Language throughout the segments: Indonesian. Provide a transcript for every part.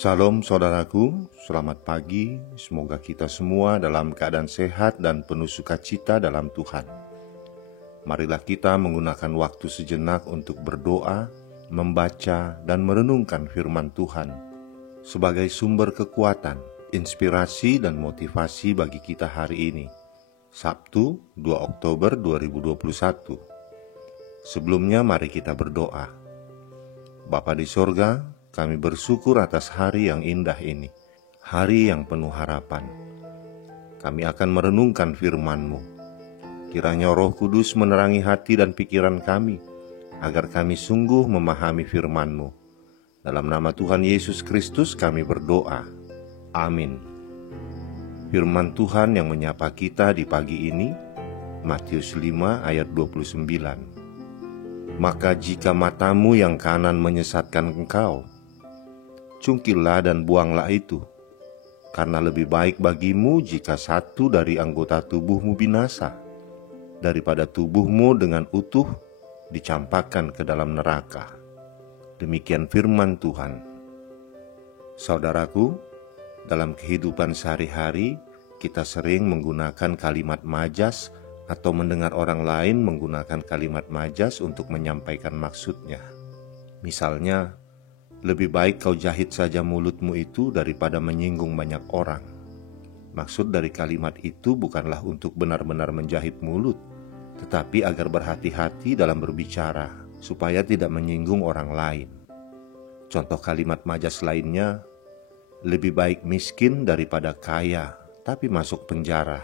Salam saudaraku, selamat pagi. Semoga kita semua dalam keadaan sehat dan penuh sukacita dalam Tuhan. Marilah kita menggunakan waktu sejenak untuk berdoa, membaca, dan merenungkan firman Tuhan sebagai sumber kekuatan, inspirasi, dan motivasi bagi kita hari ini, Sabtu 2 Oktober 2021. Sebelumnya mari kita berdoa. Bapa di sorga, kami bersyukur atas hari yang indah ini, hari yang penuh harapan. Kami akan merenungkan firman-Mu. Kiranya Roh Kudus menerangi hati dan pikiran kami, agar kami sungguh memahami firman-Mu. Dalam nama Tuhan Yesus Kristus kami berdoa. Amin. Firman Tuhan yang menyapa kita di pagi ini, Matius 5 ayat 29. Maka jika matamu yang kanan menyesatkan engkau, cungkillah dan buanglah itu, karena lebih baik bagimu jika satu dari anggota tubuhmu binasa, daripada tubuhmu dengan utuh dicampakkan ke dalam neraka. Demikian firman Tuhan. Saudaraku, dalam kehidupan sehari-hari, kita sering menggunakan kalimat majas atau mendengar orang lain menggunakan kalimat majas untuk menyampaikan maksudnya. Misalnya, lebih baik kau jahit saja mulutmu itu daripada menyinggung banyak orang. Maksud dari kalimat itu bukanlah untuk benar-benar menjahit mulut, tetapi agar berhati-hati dalam berbicara, supaya tidak menyinggung orang lain. Contoh kalimat majas lainnya, lebih baik miskin daripada kaya, tapi masuk penjara.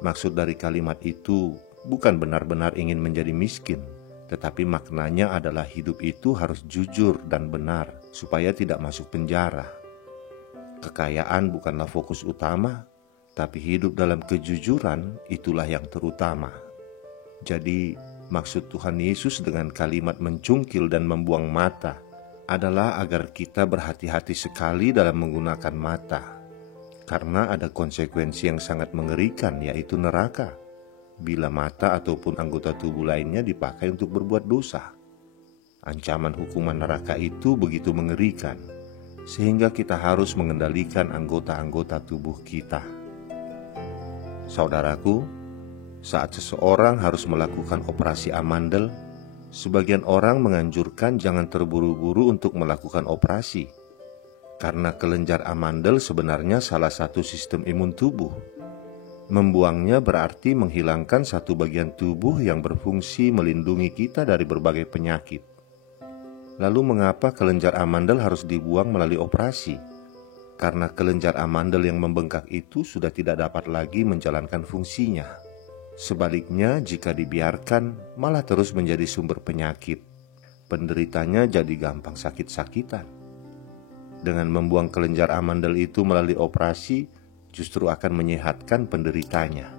Maksud dari kalimat itu bukan benar-benar ingin menjadi miskin, tetapi maknanya adalah hidup itu harus jujur dan benar, supaya tidak masuk penjara. Kekayaan bukanlah fokus utama, tapi hidup dalam kejujuran itulah yang terutama. Jadi, maksud Tuhan Yesus dengan kalimat mencungkil dan membuang mata adalah agar kita berhati-hati sekali dalam menggunakan mata, karena ada konsekuensi yang sangat mengerikan, yaitu neraka, bila mata ataupun anggota tubuh lainnya dipakai untuk berbuat dosa. Ancaman hukuman neraka itu begitu mengerikan, sehingga kita harus mengendalikan anggota-anggota tubuh kita. Saudaraku, saat seseorang harus melakukan operasi amandel, sebagian orang menganjurkan jangan terburu-buru untuk melakukan operasi, karena kelenjar amandel sebenarnya salah satu sistem imun tubuh. Membuangnya berarti menghilangkan satu bagian tubuh yang berfungsi melindungi kita dari berbagai penyakit. Lalu mengapa kelenjar amandel harus dibuang melalui operasi? Karena kelenjar amandel yang membengkak itu sudah tidak dapat lagi menjalankan fungsinya. Sebaliknya, jika dibiarkan, malah terus menjadi sumber penyakit. Penderitanya jadi gampang sakit-sakitan. Dengan membuang kelenjar amandel itu melalui operasi, justru akan menyehatkan penderitanya.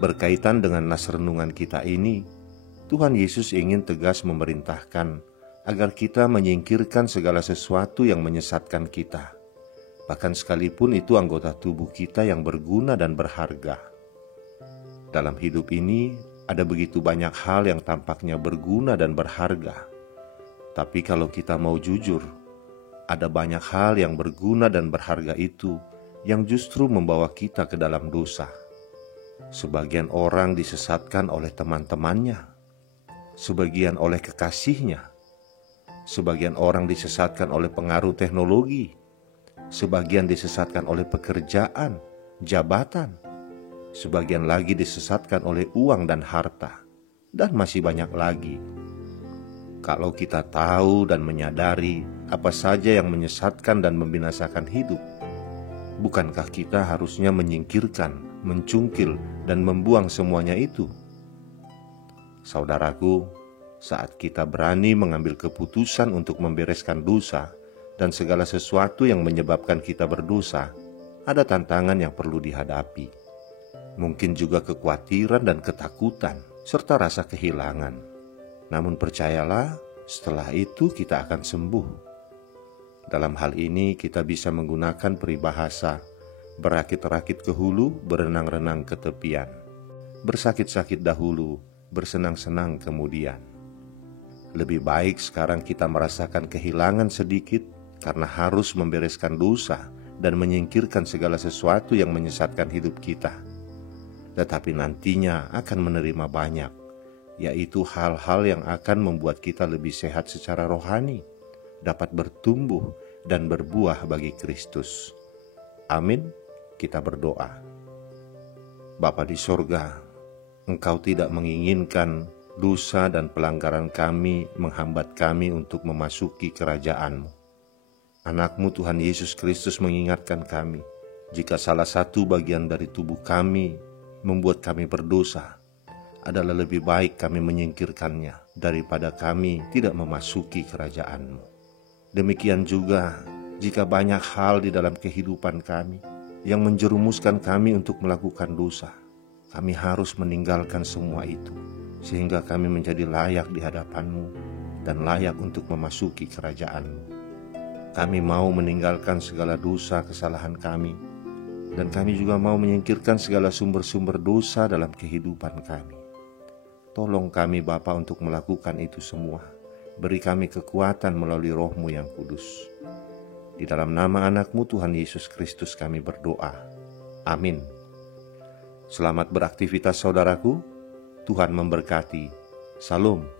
Berkaitan dengan nas renungan kita ini, Tuhan Yesus ingin tegas memerintahkan agar kita menyingkirkan segala sesuatu yang menyesatkan kita, bahkan sekalipun itu anggota tubuh kita yang berguna dan berharga. Dalam hidup ini, ada begitu banyak hal yang tampaknya berguna dan berharga. Tapi kalau kita mau jujur, ada banyak hal yang berguna dan berharga itu yang justru membawa kita ke dalam dosa. Sebagian orang disesatkan oleh teman-temannya, sebagian oleh kekasihnya, sebagian orang disesatkan oleh pengaruh teknologi, sebagian disesatkan oleh pekerjaan, jabatan, sebagian lagi disesatkan oleh uang dan harta, dan masih banyak lagi. Kalau kita tahu dan menyadari apa saja yang menyesatkan dan membinasakan hidup, bukankah kita harusnya menyingkirkan, mencungkil, dan membuang semuanya itu? Saudaraku, saat kita berani mengambil keputusan untuk membereskan dosa dan segala sesuatu yang menyebabkan kita berdosa, ada tantangan yang perlu dihadapi. Mungkin juga kekhawatiran dan ketakutan, serta rasa kehilangan. Namun percayalah, setelah itu kita akan sembuh. Dalam hal ini kita bisa menggunakan peribahasa, berakit-rakit ke hulu, berenang-renang ke tepian. Bersakit-sakit dahulu, bersenang-senang kemudian. Lebih baik sekarang kita merasakan kehilangan sedikit karena harus membereskan dosa dan menyingkirkan segala sesuatu yang menyesatkan hidup kita. Tetapi nantinya akan menerima banyak, yaitu hal-hal yang akan membuat kita lebih sehat secara rohani, dapat bertumbuh dan berbuah bagi Kristus. Amin. Kita berdoa. Bapa di sorga, Engkau tidak menginginkan dosa dan pelanggaran kami menghambat kami untuk memasuki kerajaan-Mu. Anak-Mu Tuhan Yesus Kristus mengingatkan kami, jika salah satu bagian dari tubuh kami membuat kami berdosa, adalah lebih baik kami menyingkirkannya daripada kami tidak memasuki kerajaan-Mu. Demikian juga jika banyak hal di dalam kehidupan kami yang menjerumuskan kami untuk melakukan dosa, kami harus meninggalkan semua itu, sehingga kami menjadi layak di hadapan-Mu dan layak untuk memasuki kerajaan-Mu. Kami mau meninggalkan segala dosa kesalahan kami, dan kami juga mau menyingkirkan segala sumber-sumber dosa dalam kehidupan kami. Tolong kami Bapa untuk melakukan itu semua. Beri kami kekuatan melalui Roh-Mu yang kudus. Di dalam nama anak-Mu Tuhan Yesus Kristus kami berdoa. Amin. Selamat beraktivitas saudaraku. Tuhan memberkati. Salam.